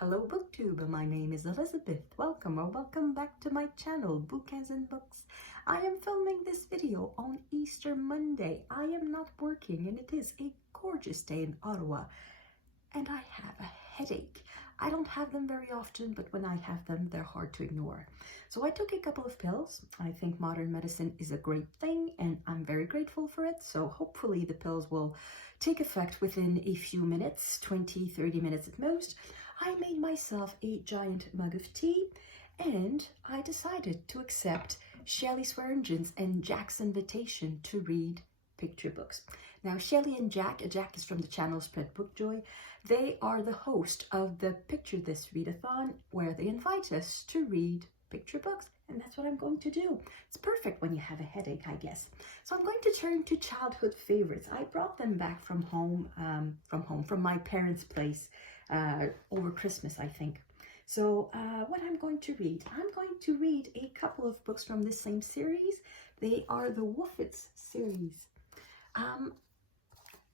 Hello BookTube, my name is Elizabeth. Welcome or welcome back to my channel, Bouquins and Books. I am filming this video on Easter Monday. I am not working and it is a gorgeous day in Ottawa and I have a headache. I don't have them very often, but when I have them, they're hard to ignore. So I took a couple of pills. I think modern medicine is a great thing and I'm very grateful for it. So hopefully the pills will take effect within a few minutes, 20-30 minutes at most. I made myself a giant mug of tea and I decided to accept Shelley Swearengen's and Jack's invitation to read picture books. Now, Shelley and Jack is from the channel Spread Book Joy. They are the host of the Picture This Readathon, where they invite us to read picture books, and that's what I'm going to do. It's perfect when you have a headache, I guess. So I'm going to turn to childhood favorites. I brought them back from my parents' place over Christmas, I think. So what I'm going to read, I'm going to read a couple of books from this same series. They are the Woofits series.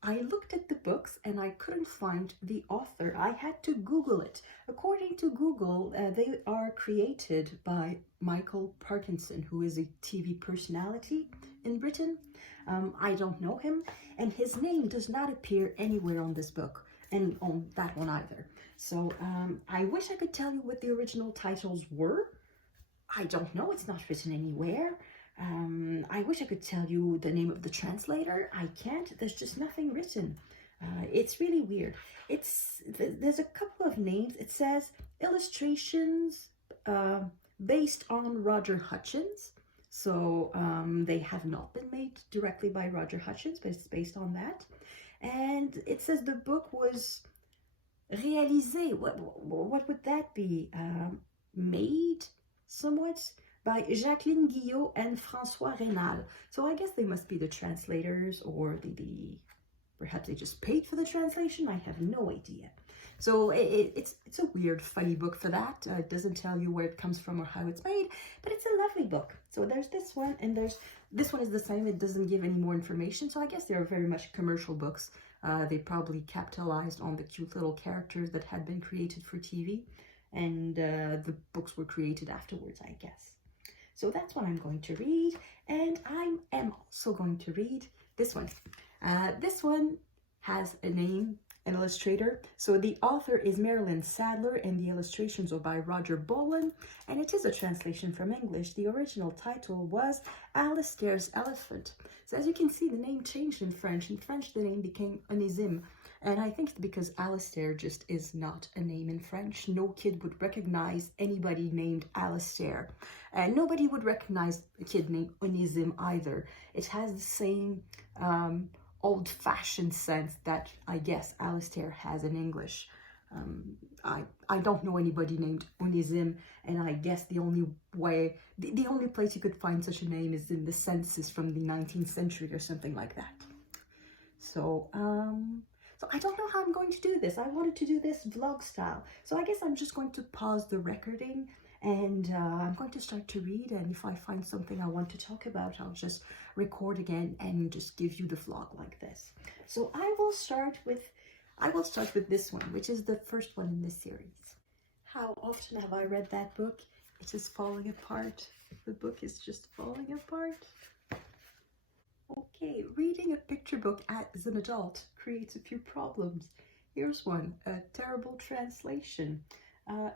I looked at the books and I couldn't find the author. I had to Google it. According to Google, they are created by Michael Parkinson, who is a TV personality in Britain. I don't know him, and his name does not appear anywhere on this book, and on that one either. So I wish I could tell you what the original titles were. I don't know, it's not written anywhere. I wish I could tell you the name of the translator. I can't. There's just nothing written. It's really weird. There's a couple of names. It says illustrations based on Roger Hutchins. So they have not been made directly by Roger Hutchins, but it's based on that. And it says the book was réalisé. What would that be? Made somewhat by Jacqueline Guillot and François Reynal. So I guess they must be the translators, or perhaps they just paid for the translation. I have no idea. So it's a weird, funny book for that. It doesn't tell you where it comes from or how it's made, but it's a lovely book. So there's this one, and this one is the same. It doesn't give any more information. So I guess they're very much commercial books. They probably capitalized on the cute little characters that had been created for TV, and the books were created afterwards, I guess. So that's what I'm going to read, and I am also going to read this one. This one has a name, an illustrator. So the author is Marilyn Sadler, and the illustrations are by Roger Boland, and it is a translation from English. The original title was Alastair's Elephant. So as you can see, the name changed in French. In French, the name became Onésime. And I think it's because Alastair just is not a name in French. No kid would recognize anybody named Alastair. And nobody would recognize a kid named Onésime either. It has the same old-fashioned sense that I guess Alastair has in English. I don't know anybody named Onésime, and I guess the only place you could find such a name is in the census from the 19th century or something like that. So I don't know how I'm going to do this. I wanted to do this vlog style. So I guess I'm just going to pause the recording and I'm going to start to read. And if I find something I want to talk about, I'll just record again and just give you the vlog like this. So I will start with this one, which is the first one in this series. How often have I read that book? It is falling apart. The book is just falling apart. Okay, reading a picture book as an adult creates a few problems. Here's one, a terrible translation.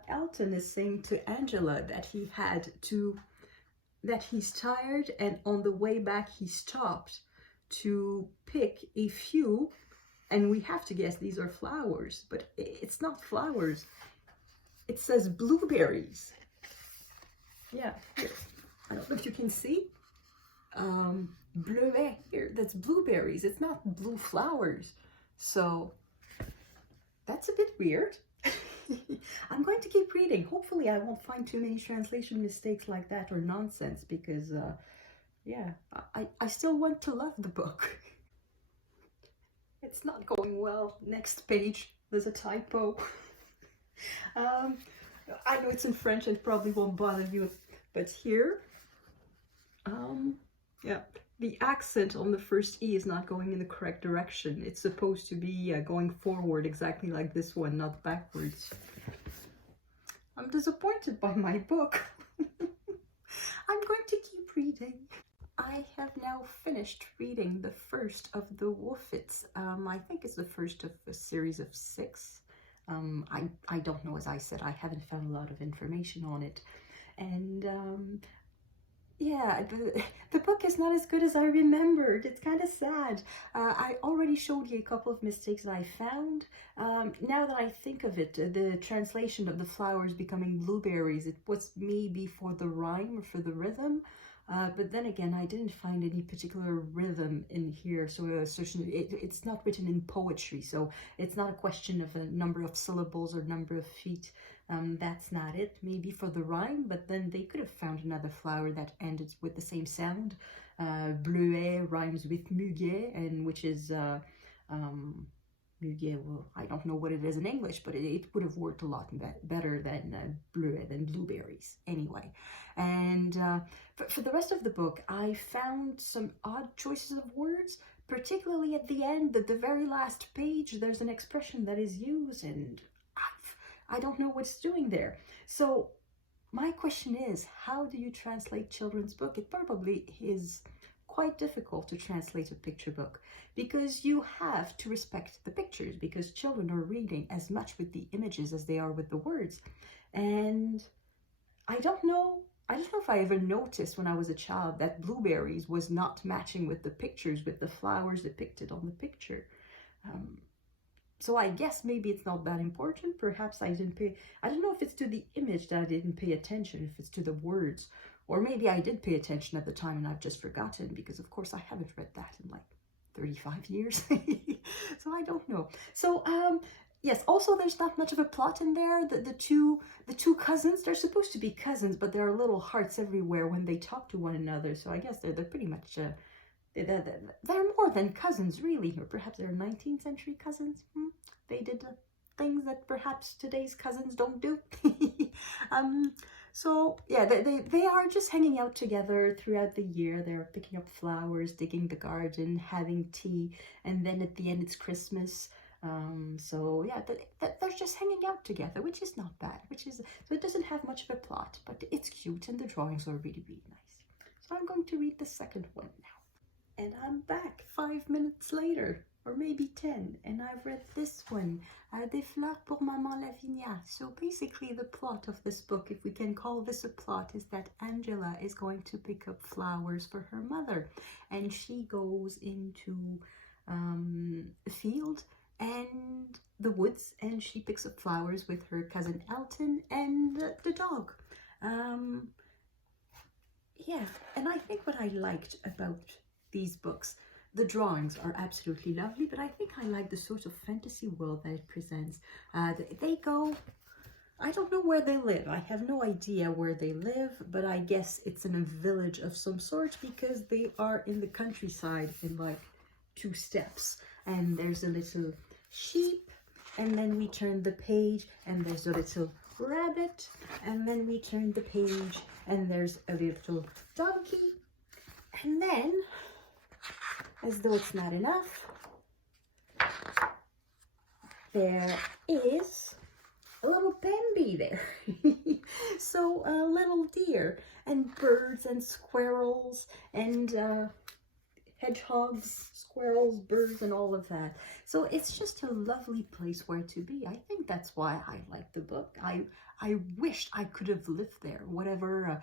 Elton is saying to Angela that he's tired, and on the way back he stopped to pick a few, and we have to guess these are flowers, but it's not flowers. It says blueberries. Yeah, here. I don't know if you can see. Bleuet here, that's blueberries. It's not blue flowers. So that's a bit weird. I'm going to keep reading. Hopefully I won't find too many translation mistakes like that or nonsense, because yeah, I still want to love the book. It's not going well. Next page, there's a typo. I know it's in French and probably won't bother you, but here, yeah, the accent on the first E is not going in the correct direction. It's supposed to be going forward exactly like this one, not backwards. I'm disappointed by my book. I'm going to keep reading. I have now finished reading the first of the Woofits. I think it's the first of a series of 6. I don't know, as I said, I haven't found a lot of information on it. And yeah, the book is not as good as I remembered. It's kind of sad. I already showed you a couple of mistakes that I found. Now that I think of it, the translation of the flowers becoming blueberries, it was maybe for the rhyme or for the rhythm. But then again, I didn't find any particular rhythm in here, so it's not written in poetry, so it's not a question of a number of syllables or number of feet. That's not it. Maybe for the rhyme, but then they could have found another flower that ended with the same sound. Bleuet rhymes with muguet, and which is muguet. Well, I don't know what it is in English, but it would have worked a lot better than bleuet, than blueberries. Anyway, and for the rest of the book, I found some odd choices of words, particularly at the end, at the very last page. There's an expression that is used, and I don't know what's doing there. So my question is, how do you translate children's book? It probably is quite difficult to translate a picture book, because you have to respect the pictures, because children are reading as much with the images as they are with the words. And I don't know if I ever noticed when I was a child that blueberries was not matching with the pictures, with the flowers depicted on the picture. So I guess maybe it's not that important. Perhaps I don't know if it's to the image that I didn't pay attention, if it's to the words, or maybe I did pay attention at the time and I've just forgotten, because of course I haven't read that in like 35 years. So I don't know. So yes, also there's not much of a plot in there. The two cousins, they're supposed to be cousins, but there are little hearts everywhere when they talk to one another. So I guess they're pretty much they're more than cousins, really, or perhaps they're 19th century cousins. They did things that perhaps today's cousins don't do. So yeah, they are just hanging out together throughout the year. They're picking up flowers, digging the garden, having tea, and then at the end it's Christmas. So yeah, they're just hanging out together, which is not bad. So it doesn't have much of a plot, but it's cute and the drawings are really, really nice. So I'm going to read the second one now. And I'm back 5 minutes later, or maybe 10, and I've read this one, Des fleurs pour Maman Lavinia. So basically the plot of this book, if we can call this a plot, is that Angela is going to pick up flowers for her mother, and she goes into a field and the woods, and she picks up flowers with her cousin Elton and the dog. Yeah, and I think what I liked about these books, the drawings are absolutely lovely, but I think I like the sort of fantasy world that it presents. They go, I don't know where they live. I have no idea where they live, but I guess it's in a village of some sort, because they are in the countryside in like 2 steps. And there's a little sheep, and then we turn the page and there's a little rabbit, and then we turn the page and there's a little donkey, and then, as though it's not enough, there is a little Bambi there. So a little deer and birds and squirrels and hedgehogs, squirrels, birds, and all of that. So it's just a lovely place where to be. I think that's why I like the book. I wished I could have lived there. Wherever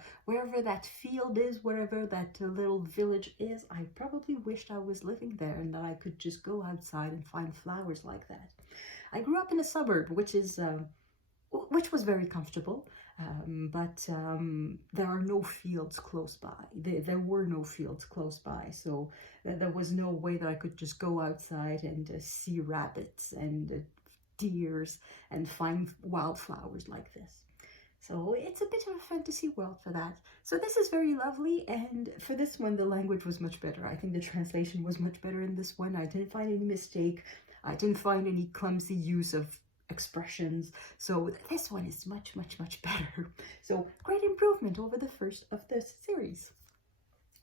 that field is, wherever that little village is, I probably wished I was living there and that I could just go outside and find flowers like that. I grew up in a suburb, which was very comfortable, but there are no fields close by. There were no fields close by, so there was no way that I could just go outside and see rabbits and deers and find wildflowers like this. So it's a bit of a fantasy world for that. So this is very lovely, and for this one the language was much better. I think the translation was much better in this one. I didn't find any mistake. I didn't find any clumsy use of expressions. So this one is much, much, much better. So great improvement over the first of the series.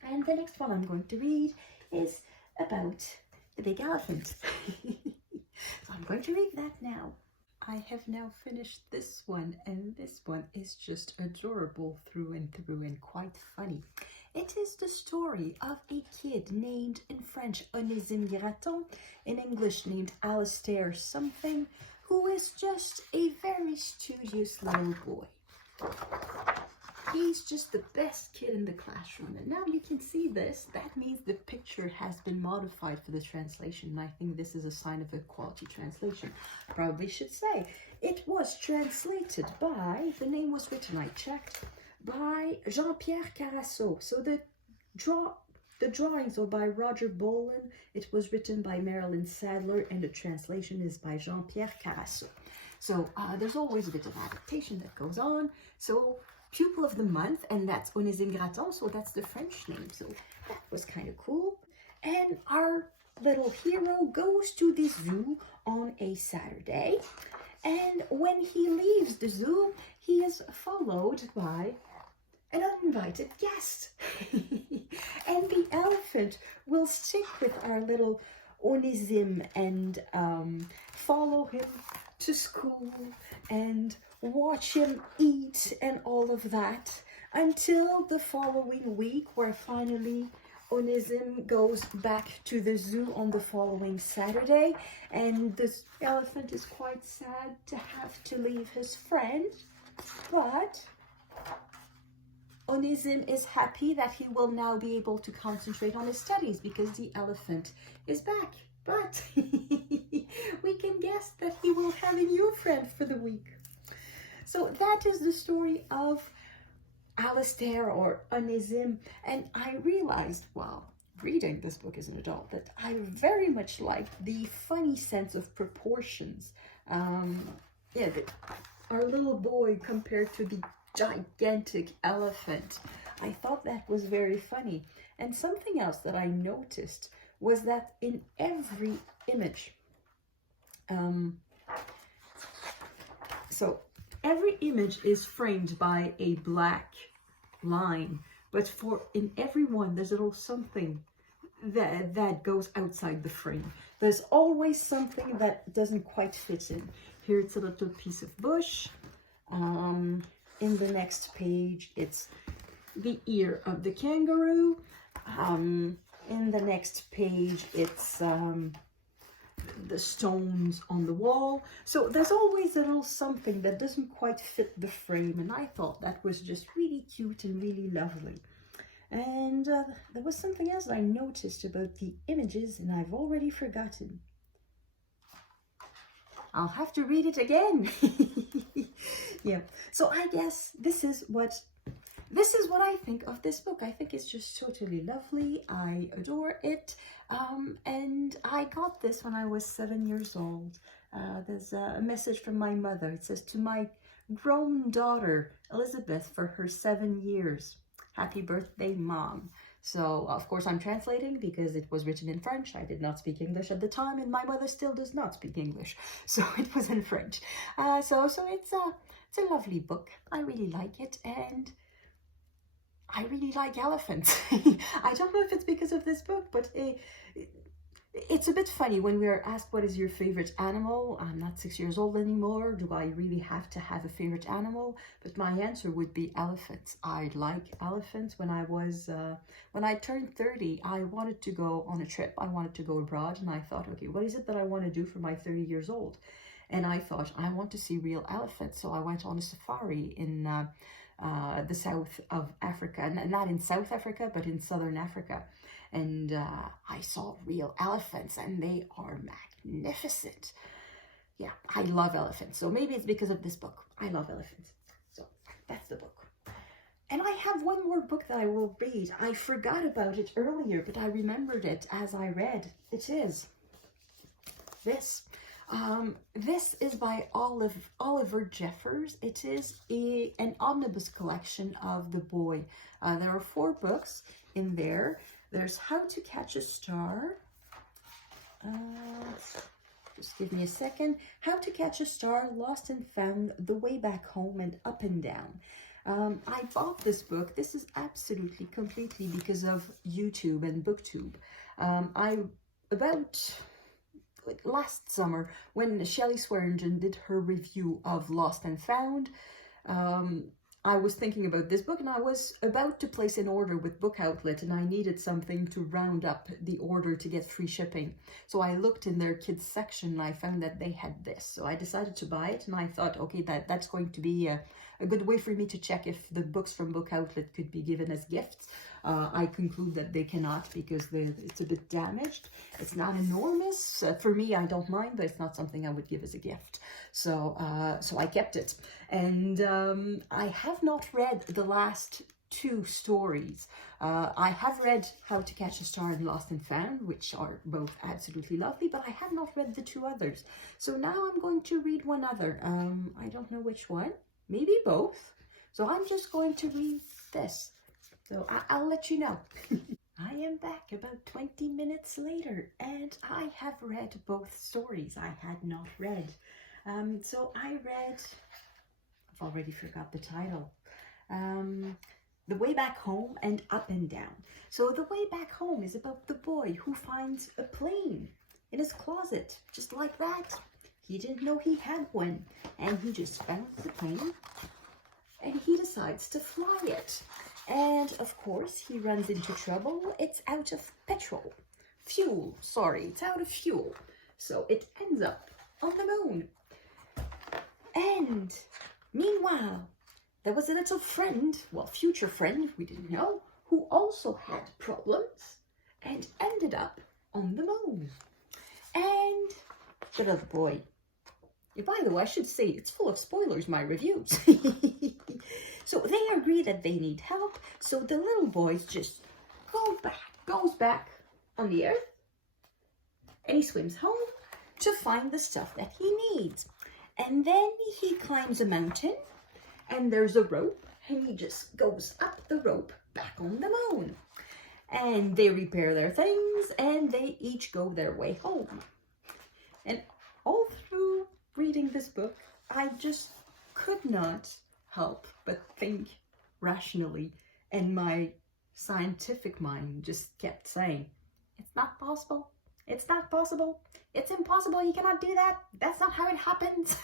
And the next one I'm going to read is about the big elephant. So I'm going to read that now. I have now finished this one, and this one is just adorable through and quite funny. It is the story of a kid named in French Onésime Graton, in English named Alastair something, who is just a very studious little boy. He's just the best kid in the classroom. And now you can see this. That means the picture has been modified for the translation. And I think this is a sign of a quality translation. Probably should say it was translated by, the name was written, I checked, by Jean-Pierre Carasso. So the drawings are by Roger Bolin. It was written by Marilyn Sadler, and the translation is by Jean-Pierre Carasso. So there's always a bit of adaptation that goes on. So pupil of the month, and that's Onésime Graton, so that's the French name. So that was kind of cool. And our little hero goes to the zoo on a Saturday. And when he leaves the zoo, he is followed by an uninvited guest. And the elephant will stick with our little Onésime and follow him to school and watch him eat and all of that until the following week, where finally Onésime goes back to the zoo on the following Saturday, and this elephant is quite sad to have to leave his friend, but Onésime is happy that he will now be able to concentrate on his studies because the elephant is back. But we can guess that he will have a new friend for the week. So that is the story of Alastair or Onésime. And I realized while reading this book as an adult that I very much liked the funny sense of proportions. Our little boy compared to the gigantic elephant. I thought that was very funny. And something else that I noticed was that in every image, so every image is framed by a black line, but in every one there's a little something that goes outside the frame. There's always something that doesn't quite fit in. Here it's a little piece of bush. In the next page it's the ear of the kangaroo. In the next page, it's the stones on the wall. So there's always a little something that doesn't quite fit the frame. And I thought that was just really cute and really lovely. And there was something else I noticed about the images, and I've already forgotten. I'll have to read it again. Yeah. So I guess this is what I think of this book. I think it's just totally lovely. I adore it. And I got this when I was 7 years old. There's a message from my mother. It says, "To my grown daughter, Elizabeth, for her 7 years. Happy birthday, Mom." So, of course, I'm translating because it was written in French. I did not speak English at the time, and my mother still does not speak English. So it was in French. So it's a lovely book. I really like it, and I really like elephants. I don't know if it's because of this book, but it's a bit funny when we are asked, what is your favorite animal? I'm not 6 years old anymore. Do I really have to have a favorite animal? But my answer would be elephants. I like elephants. When I turned 30, I wanted to go on a trip. I wanted to go abroad, and I thought, okay, what is it that I want to do for my 30 years old? And I thought, I want to see real elephants. So I went on a safari in the south of Africa, and not in South Africa, but in Southern Africa. And I saw real elephants, and they are magnificent. Yeah, I love elephants. So maybe it's because of this book. I love elephants. So that's the book. And I have one more book that I will read. I forgot about it earlier, but I remembered it as I read. It is this. This is by Oliver Jeffers. It is an omnibus collection of The Boy. There are 4 books in there. There's How to Catch a Star. Just give me a second. How to Catch a Star, Lost and Found, The Way Back Home, and Up and Down. I bought this book. This is absolutely, completely because of YouTube and BookTube. last summer when Shelley Swearingen did her review of Lost and Found. I was thinking about this book, and I was about to place an order with Book Outlet, and I needed something to round up the order to get free shipping. So I looked in their kids section and I found that they had this. So I decided to buy it, and I thought, okay, that's going to be a good way for me to check if the books from Book Outlet could be given as gifts. I conclude that they cannot because it's a bit damaged. It's not enormous. For me, I don't mind, but it's not something I would give as a gift. So I kept it. And I have not read the last 2 stories. I have read How to Catch a Star and Lost and Found, which are both absolutely lovely, but I have not read the 2 others. So now I'm going to read one other. I don't know which one. Maybe both. So I'm just going to read this. So I'll let you know. I am back about 20 minutes later, and I have read both stories I had not read. So I read, I've already forgot the title, The Way Back Home and Up and Down. So The Way Back Home is about the boy who finds a plane in his closet, just like that. He didn't know he had one, and he just found the plane, and he decides to fly it. And of course, he runs into trouble. It's out of fuel, it's out of fuel. So it ends up on the moon. And meanwhile, there was a little friend, well, future friend, we didn't know, who also had problems and ended up on the moon. And the little boy, by the way, I should say, it's full of spoilers, my reviews. So they agree that they need help. So the little boy just goes back on the earth, and he swims home to find the stuff that he needs. And then he climbs a mountain, and there's a rope, and he just goes up the rope back on the moon. And they repair their things, and they each go their way home. And all through reading this book, I just could not help but think rationally, and my scientific mind just kept saying, it's not possible, it's not possible, it's impossible, you cannot do that, that's not how it happens.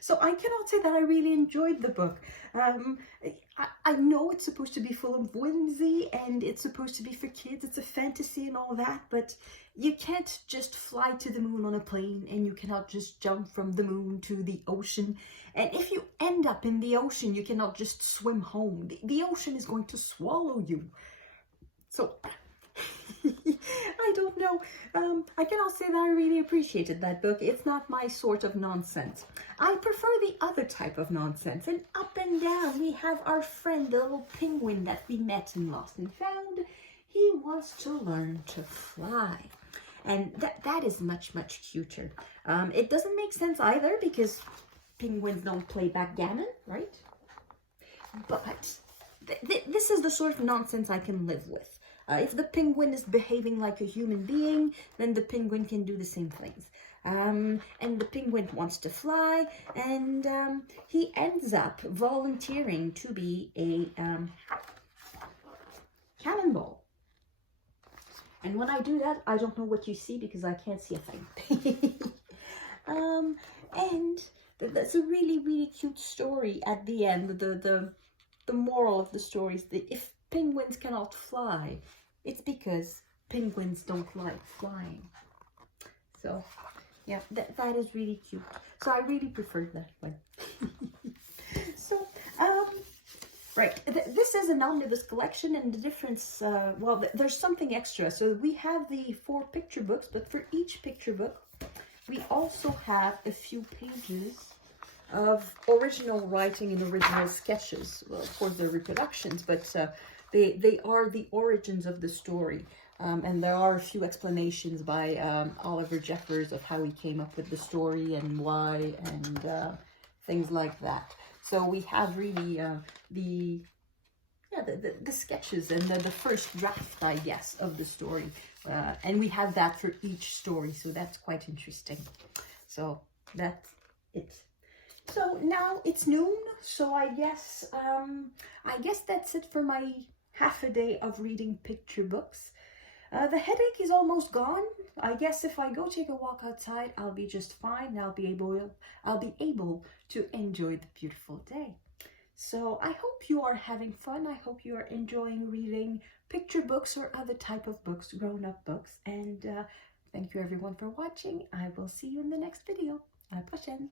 So I cannot say that I really enjoyed the book. I know it's supposed to be full of whimsy and it's supposed to be for kids, it's a fantasy and all that, but you can't just fly to the moon on a plane, and you cannot just jump from the moon to the ocean. And if you end up in the ocean, you cannot just swim home. The ocean is going to swallow you. So I don't know. I cannot say that I really appreciated that book. It's not my sort of nonsense. I prefer the other type of nonsense. And Up and Down, we have our friend, the little penguin that we met in Lost and Found. He wants to learn to fly. And that is much, much cuter. It doesn't make sense either, because penguins don't play backgammon, right? But this is the sort of nonsense I can live with. If the penguin is behaving like a human being, then the penguin can do the same things. And the penguin wants to fly, and he ends up volunteering to be a cannonball. And when I do that, I don't know what you see because I can't see a thing. And that's a really, really cute story at the end. The moral of the story is that if penguins cannot fly, it's because penguins don't like flying. So, yeah, that is really cute. So I really preferred that one. So, right, this is an omnibus collection, and the difference, well, there's something extra. So we have the 4 picture books, but for each picture book, we also have a few pages of original writing and original sketches. Well, of course, they're reproductions, but they are the origins of the story. And there are a few explanations by Oliver Jeffers of how he came up with the story and why, and things like that. So we have really the sketches and the first draft, I guess, of the story. And we have that for each story, so that's quite interesting. So that's it. So now it's noon, so I guess that's it for my half a day of reading picture books. The headache is almost gone. I guess if I go take a walk outside, I'll be just fine. I'll be able to enjoy the beautiful day. So I hope you are having fun. I hope you are enjoying reading picture books or other type of books, grown-up books. And thank you everyone for watching. I will see you in the next video. À la prochaine.